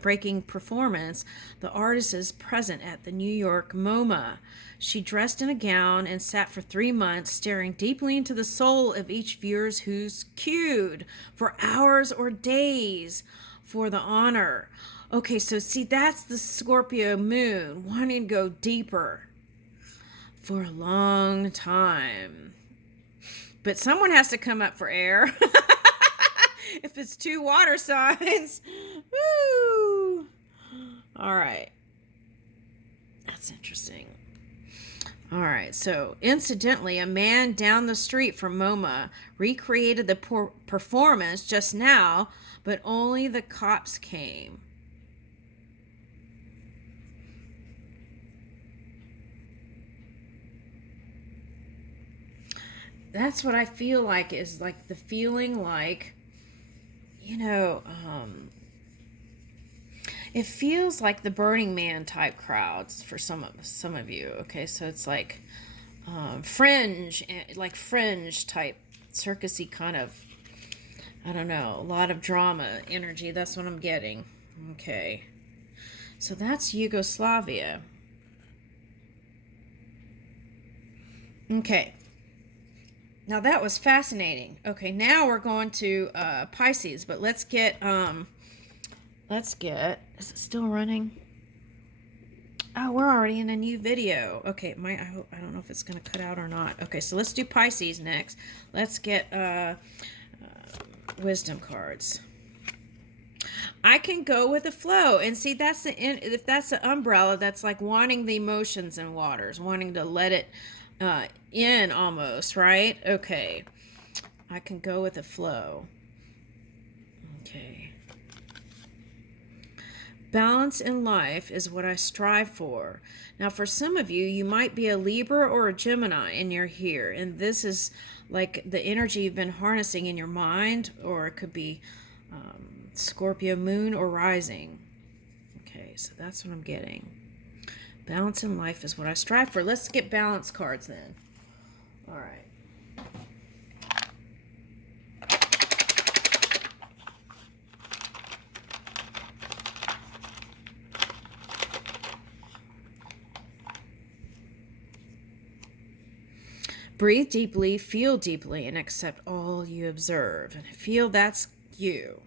breaking performance, the artist is present at the New York MoMA. She dressed in a gown and sat for 3 months, staring deeply into the soul of each viewer's who's cued for hours or days for the honor. Okay, so see, that's the Scorpio moon, wanting to go deeper for a long time. But someone has to come up for air. If it's 2 water signs. Woo! All right. That's interesting. All right. So, incidentally, a man down the street from MoMA recreated the performance just now, but only the cops came. That's what I feel like, is like the feeling like, it feels like the Burning Man type crowds for some of you. Okay, so it's like fringe type circusy kind of, I don't know, a lot of drama energy. That's what I'm getting. Okay, so that's Yugoslavia. Okay. Now that was fascinating. Okay, now we're going to Pisces, but let's get, is it still running? Oh, we're already in a new video. Okay, I don't know if it's going to cut out or not. Okay, so let's do Pisces next. Let's get wisdom cards. I can go with the flow, and see, if that's the umbrella, that's like wanting the emotions in waters, wanting to let it in almost, right? Okay, I can go with the flow. Okay. Balance in life is what I strive for. Now, for some of you, you might be a Libra or a Gemini, and you're here, and this is like the energy you've been harnessing in your mind, or it could be Scorpio moon or rising. Okay, so that's what I'm getting. Balance in life is what I strive for. Let's get balance cards then. All right. Breathe deeply, feel deeply, and accept all you observe. And feel that's you.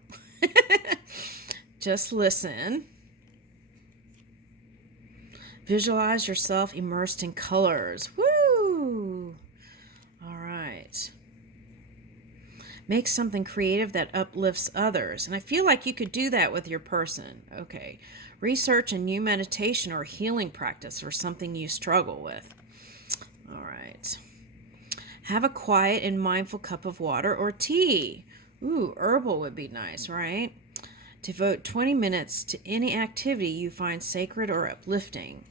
Just listen. Visualize yourself immersed in colors. Woo! All right. Make something creative that uplifts others. And I feel like you could do that with your person. Okay. Research a new meditation or healing practice or something you struggle with. All right. Have a quiet and mindful cup of water or tea. Ooh, herbal would be nice, right? Devote 20 minutes to any activity you find sacred or uplifting.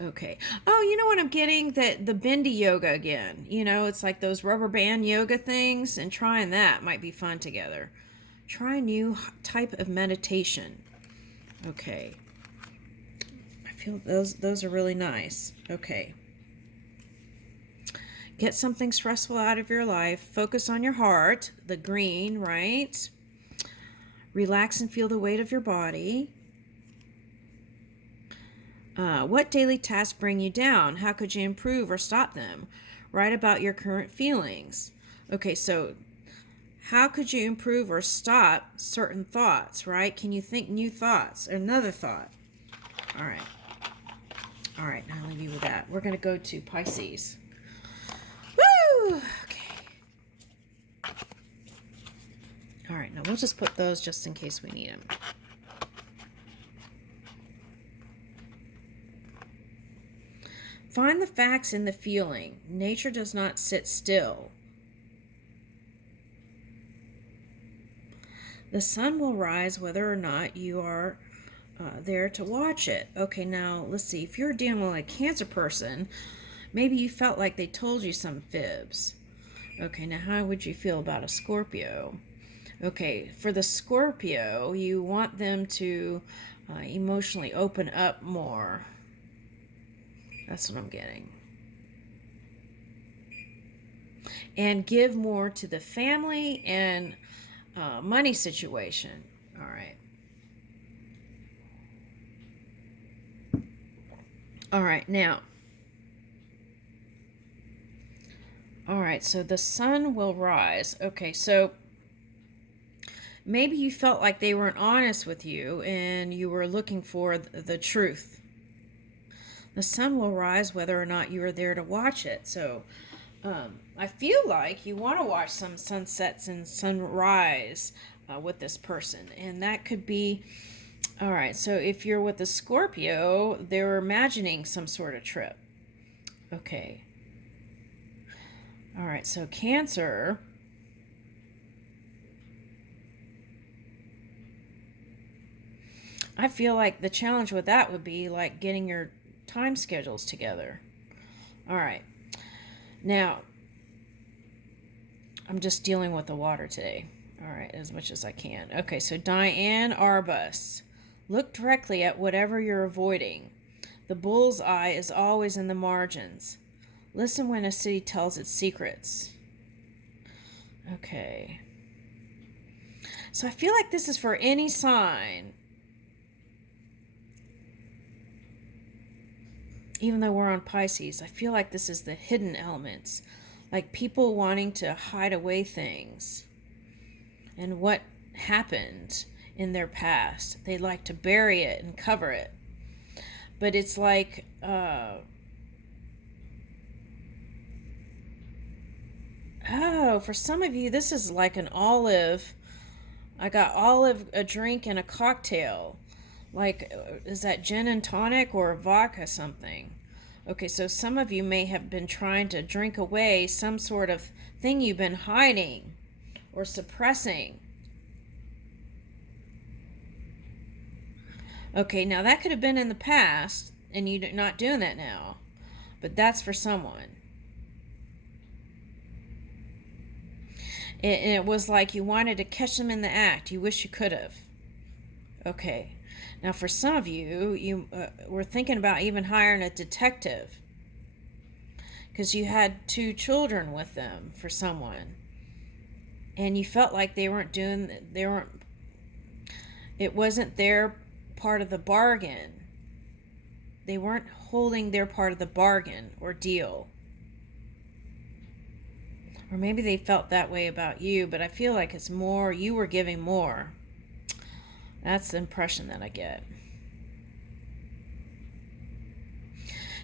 Okay. Oh, you know what I'm getting? The bendy yoga again. It's like those rubber band yoga things, and trying that might be fun together. Try a new type of meditation. Okay. I feel those are really nice. Okay. Get something stressful out of your life. Focus on your heart, the green, right? Relax and feel the weight of your body. What daily tasks bring you down? How could you improve or stop them? Write about your current feelings. Okay, so how could you improve or stop certain thoughts, right? Can you think new thoughts? Another thought. All right. All right, now I'll leave you with that. We're going to go to Pisces. Woo! Okay. All right, now we'll just put those just in case we need them. Find the facts in the feeling. Nature does not sit still. The sun will rise whether or not you are there to watch it. Okay, now let's see. If you're dealing with a Cancer person, maybe you felt like they told you some fibs. Okay, now how would you feel about a Scorpio? Okay, for the Scorpio, you want them to emotionally open up more. That's what I'm getting. And give more to the family and money situation. All right. All right, now. All right, so the sun will rise. Okay, so maybe you felt like they weren't honest with you and you were looking for the truth. The sun will rise whether or not you are there to watch it. So I feel like you want to watch some sunsets and sunrise with this person. And that could be, all right, so if you're with a Scorpio, they're imagining some sort of trip. Okay. All right, so Cancer. I feel like the challenge with that would be like getting your time schedules together. All right. Now, I'm just dealing with the water today. All right, as much as I can. Okay, so Diane Arbus. Look directly at whatever you're avoiding. The bull's eye is always in the margins. Listen when a city tells its secrets. Okay. So I feel like this is for any sign. Even though we're on Pisces, I feel like this is the hidden elements. Like people wanting to hide away things. And what happened in their past. They like to bury it and cover it. But it's like... oh, for some of you, this is like an olive. I got olive, a drink, and a cocktail. Like, is that gin and tonic or vodka something? Okay, so some of you may have been trying to drink away some sort of thing you've been hiding or suppressing. Okay, now that could have been in the past, and you're not doing that now. But that's for someone. And it was like you wanted to catch them in the act. You wish you could have. Okay. Now, for some of you, you were thinking about even hiring a detective because you had 2 children with them for someone, and you felt like it wasn't their part of the bargain. They weren't holding their part of the bargain or deal. Or maybe they felt that way about you, but I feel like it's more, you were giving more. That's the impression that I get.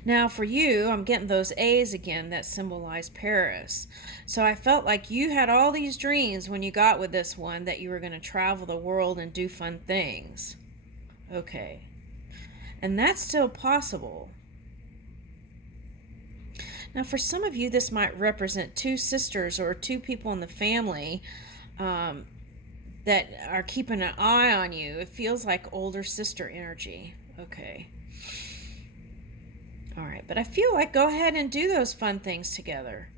Now for you, I'm getting those A's again that symbolize Paris. So I felt like you had all these dreams when you got with this one that you were going to travel the world and do fun things. Okay. And that's still possible. Now for some of you, this might represent 2 sisters or 2 people in the family that are keeping an eye on you. It feels like older sister energy. Okay. All right, but I feel like go ahead and do those fun things together.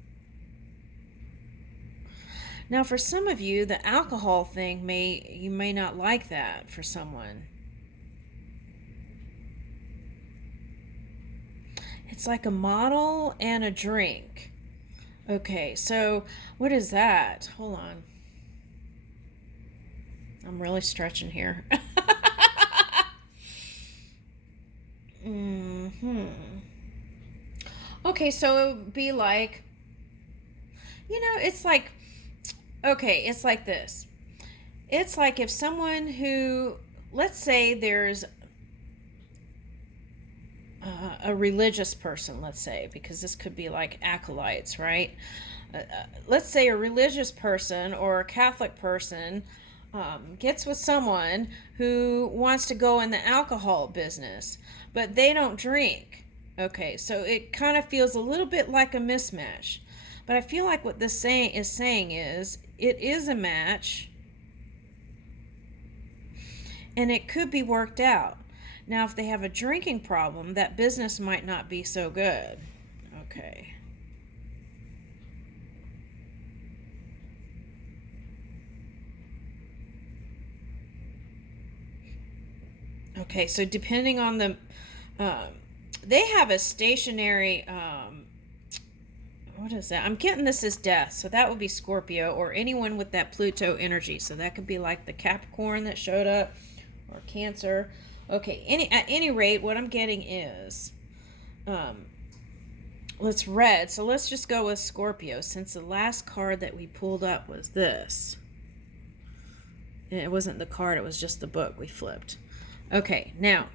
Now, for some of you, the alcohol thing you may not like that for someone. It's like a model and a drink. Okay, so what is that? Hold on. I'm really stretching here. Okay, so it would be like, it's like, okay, it's like this. It's like if someone who, let's say there's a religious person, let's say, because this could be like acolytes, right? Let's say a religious person or a Catholic person gets with someone who wants to go in the alcohol business, but they don't drink. Okay, so it kind of feels a little bit like a mismatch. But I feel like what this saying is it is a match, and it could be worked out. Now, if they have a drinking problem, that business might not be so good. Okay. Okay, so depending on the... they have a stationary... what is that? I'm getting this as death, so that would be Scorpio or anyone with that Pluto energy. So that could be like the Capricorn that showed up or Cancer. Okay, at any rate, what I'm getting is Let's red. So let's just go with Scorpio, since the last card that we pulled up was this. And it wasn't the card, it was just the book we flipped. Okay, now.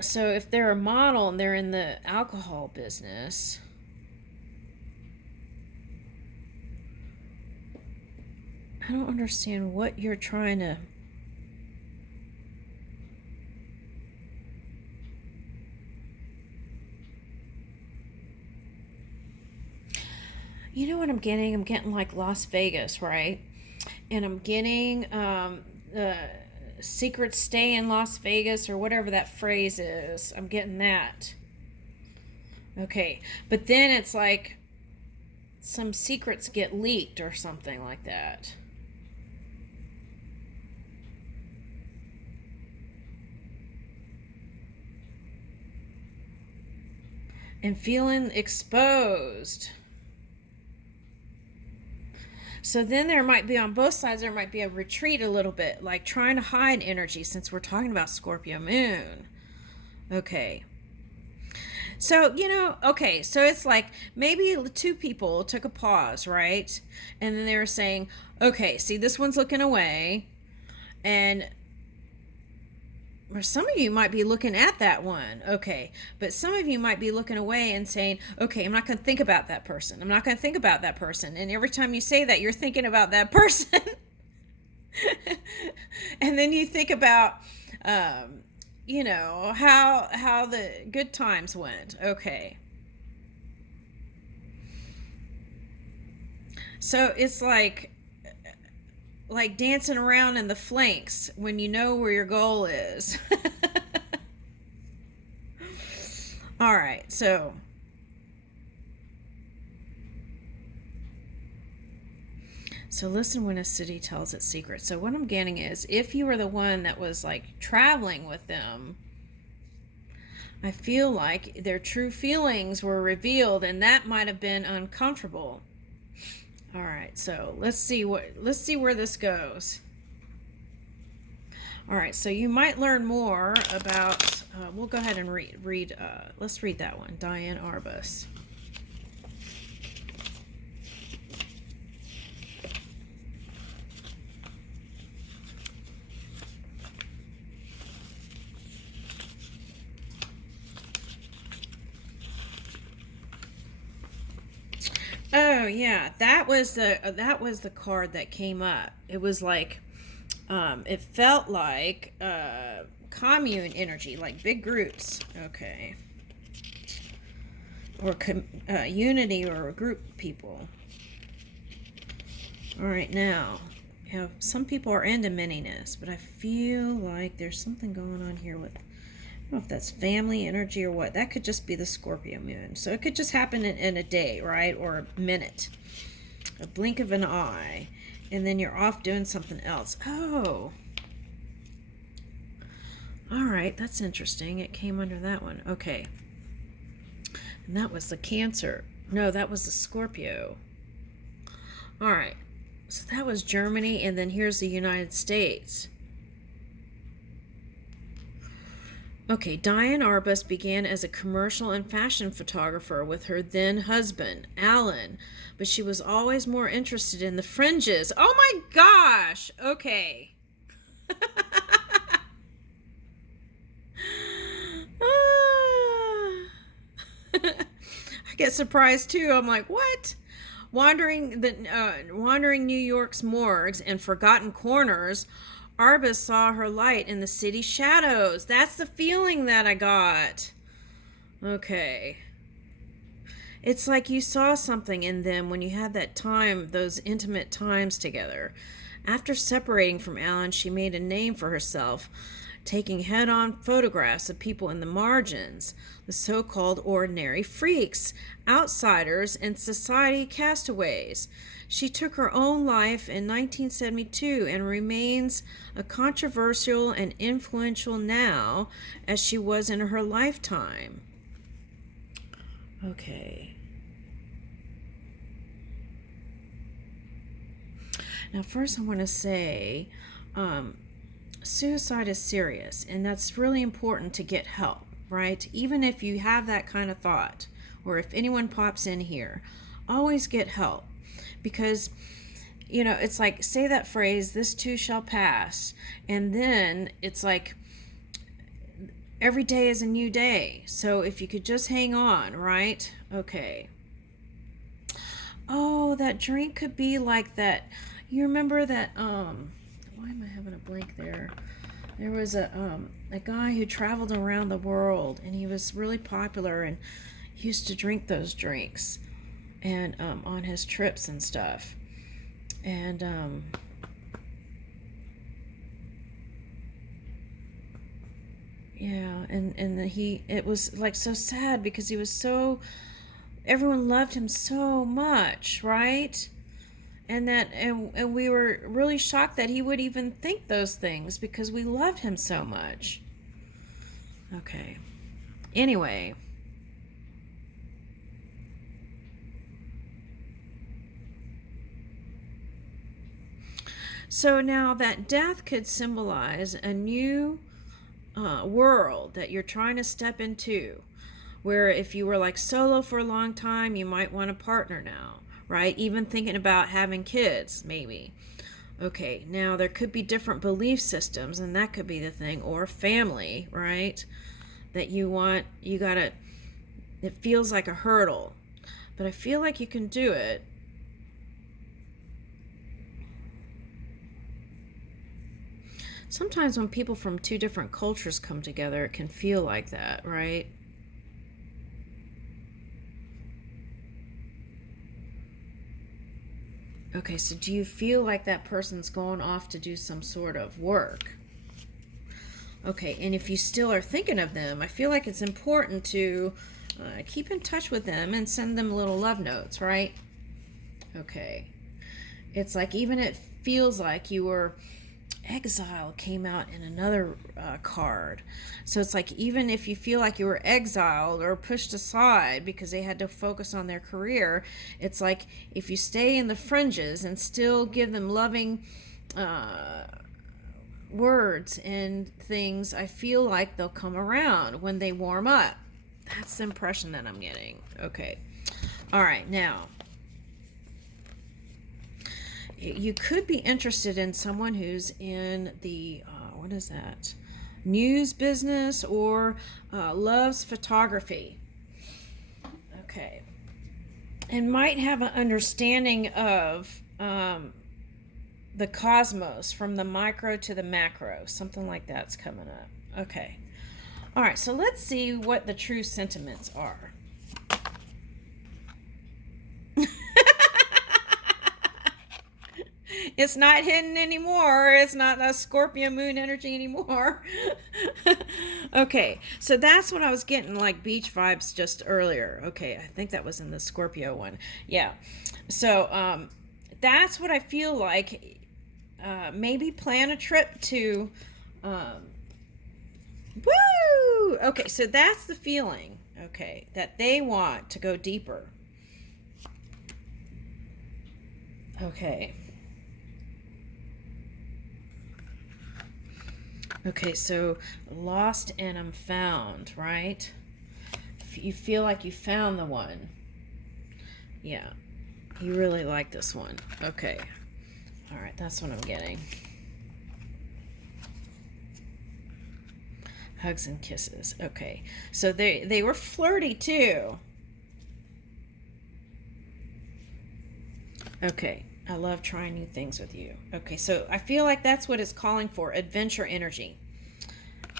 So if they're a model and they're in the alcohol business, I don't understand what you're trying to... You know what I'm getting? I'm getting like Las Vegas, right? And I'm getting secret stay in Las Vegas, or whatever that phrase is. I'm getting that. Okay. But then it's like some secrets get leaked or something like that. And feeling exposed. So then there might be, on both sides, there might be a retreat a little bit, like trying to hide energy, since we're talking about Scorpio moon. Okay. So, okay, so it's like maybe two people took a pause, right? And then they were saying, okay, see, this one's looking away. And or some of you might be looking at that one, okay, but some of you might be looking away and saying, okay, I'm not going to think about that person. I'm not going to think about that person. And every time you say that, you're thinking about that person. And then you think about, how the good times went. Okay. So it's like dancing around in the flanks when you know where your goal is. All right, so listen when a city tells its secret. So what I'm getting is, if you were the one that was like traveling with them, I feel like their true feelings were revealed, and that might have been uncomfortable. All right, so let's see where this goes. All right, so you might learn more about. We'll go ahead and read. Let's read that one, Diane Arbus. Oh yeah, that was the card that came up. It was like, it felt like commune energy, like big groups. Okay, or unity, or a group of people. All right, now, some people are into mininess, but I feel like there's something going on here with, I don't know if that's family energy or what. That could just be the Scorpio moon. So it could just happen in a day, right? Or a minute. A blink of an eye. And then you're off doing something else. Oh. All right, that's interesting. It came under that one. Okay. And that was the Cancer. No, that was the Scorpio. All right. So that was Germany, and then here's the United States. Okay, Diane Arbus began as a commercial and fashion photographer with her then husband, Alan, but she was always more interested in the fringes. Oh my gosh! Okay. I get surprised too. I'm like, what? Wandering New York's morgues and forgotten corners, Arbus saw her light in the city shadows. That's the feeling that I got. Okay. It's like you saw something in them when you had that time, those intimate times together. After separating from Alan, she made a name for herself, taking head-on photographs of people in the margins, the so-called ordinary freaks, outsiders, and society castaways. She took her own life in 1972 and remains a controversial and influential now as she was in her lifetime. Okay. Now, first I want to say, suicide is serious, and that's really important to get help, right? Even if you have that kind of thought, or if anyone pops in here, always get help. Because, you know, it's like, say that phrase, this too shall pass, and then it's like, every day is a new day. So if you could just hang on, right? Okay. Oh, that drink could be like that. You remember that, why am I having a blank there? There was a guy who traveled around the world, and he was really popular, and he used to drink those drinks and on his trips and stuff. And yeah, and it was like so sad because he was so, everyone loved him so much, right? And we were really shocked that he would even think those things because we loved him so much. Okay. Anyway. So now that death could symbolize a new world that you're trying to step into, where if you were like solo for a long time, you might want a partner now, right? Even thinking about having kids, maybe. Okay, now there could be different belief systems, and that could be the thing, or family, right? That you want, you gotta, it feels like a hurdle, but I feel like you can do it. Sometimes when people from two different cultures come together, it can feel like that, right? Okay, so do you feel like that person's going off to do some sort of work? Okay, and if you still are thinking of them, I feel like it's important to keep in touch with them and send them little love notes, right? Okay. It's like even it feels like you were, exile came out in another card. So it's like even if you feel like you were exiled or pushed aside because they had to focus on their career, it's like if you stay in the fringes and still give them loving words and things, I feel like they'll come around when they warm up. That's the impression that I'm getting. Okay. All right, now you could be interested in someone who's in the, what is that? News business, or loves photography. Okay. And might have an understanding of the cosmos, from the micro to the macro. Something like that's coming up. Okay. All right, so let's see what the true sentiments are. It's not hidden anymore. It's not a Scorpio moon energy anymore. Okay, so that's what I was getting, like beach vibes just earlier. Okay, I think that was in the Scorpio one. Yeah. So that's what I feel like. Maybe plan a trip to... woo! Okay, so that's the feeling. Okay, that they want to go deeper. Okay. Okay, so lost and I'm found, right? You feel like you found the one. Yeah, you really like this one. Okay. All right, that's what I'm getting. Hugs and kisses. Okay, so they were flirty too. Okay, I love trying new things with you. Okay, so I feel like that's what it's calling for, adventure energy.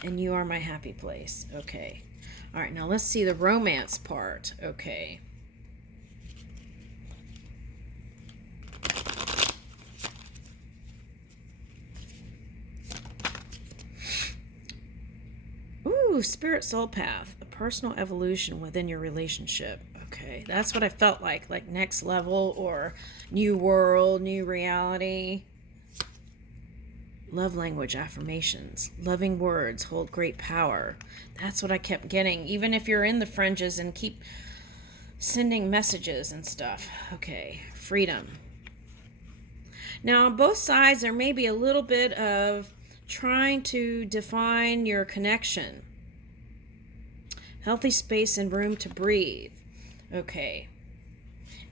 And you are my happy place. Okay. All right, now let's see the romance part. Okay. Ooh, spirit soul path, a personal evolution within your relationship. Okay, that's what I felt like next level or new world, new reality. Love language affirmations. Loving words hold great power. That's what I kept getting, even if you're in the fringes and keep sending messages and stuff. Okay, freedom. Now, on both sides, there may be a little bit of trying to define your connection. Healthy space and room to breathe. Okay.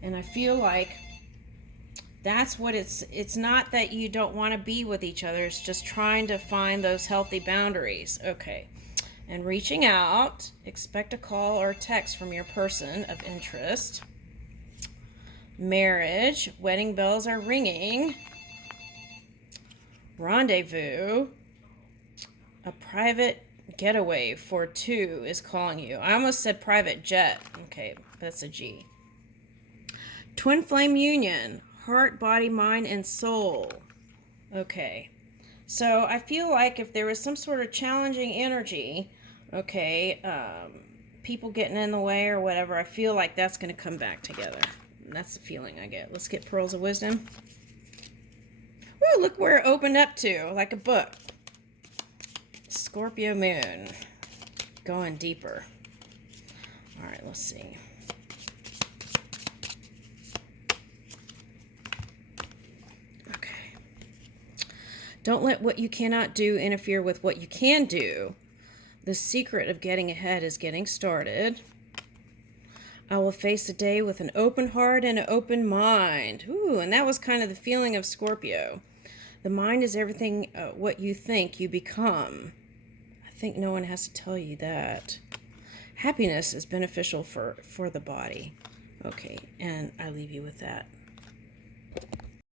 And I feel like that's what it's not that you don't want to be with each other. It's just trying to find those healthy boundaries. Okay. And reaching out. Expect a call or text from your person of interest. Marriage. Wedding bells are ringing. Rendezvous. A private getaway for two is calling you. I almost said private jet. Okay, that's a G. Twin flame union. Heart, body, mind, and soul. Okay. So I feel like if there was some sort of challenging energy, okay, people getting in the way or whatever, I feel like that's going to come back together. That's the feeling I get. Let's get pearls of wisdom. Woo, look where it opened up to, like a book. Scorpio moon. Going deeper. All right, let's see. Okay. Don't let what you cannot do interfere with what you can do. The secret of getting ahead is getting started. I will face the day with an open heart and an open mind. Ooh, and that was kind of the feeling of Scorpio. The mind is everything what you think you become. I think no one has to tell you that. Happiness is beneficial for the body. Okay, and I leave you with that.